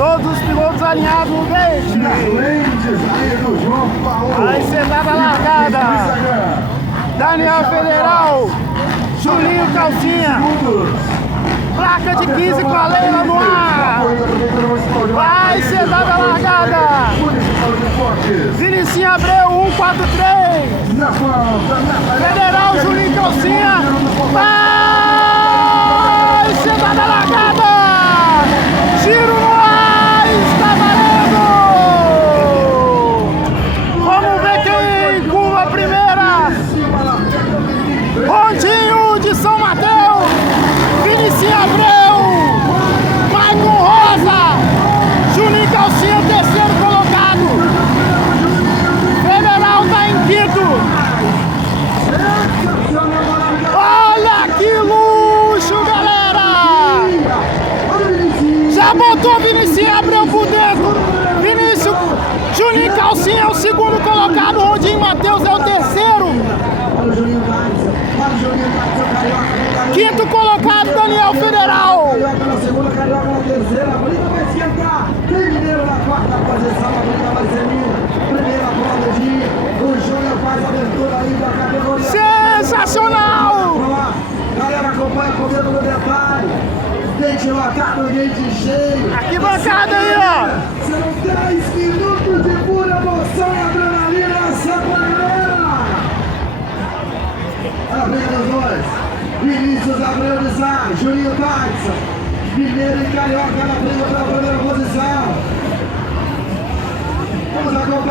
Todos os pilotos alinhados no gate. Aí sentada largada. Daniel Federal, Julinho Calcinha. Placa de 15 com a Leila no ar. Vai sentada largada. Vinicinho Abreu, 143. Federal, Julinho Calcinha. Vai sentada largada. Giro no ar, está valendo! Vamos ver quem curva a primeira! Rondinho de São Mateus, Vinicinho Abreu, Maicon Rosa, Juninho Calcinha, terceiro colocado. Federal está em quinto. Olha que luxo, galera! Já botou Vinicinho Abreu por dentro. Vinícius, Juninho Calcinha é o segundo colocado. Rondinho Matheus é o terceiro. Quinto colocado, Daniel Federal. Sensacional! Galera, acompanha comigo no detalhe. Gente lotado, gente cheio. Aqui bancada aí, ó. Serão 10 minutos de pura emoção e adrenalina nessa galera. Apenas dois. Vinícius Abreu de Sá, Juninho Tyson. Mineiro e Carioca na briga pela primeira posição. Vamos acompanhar.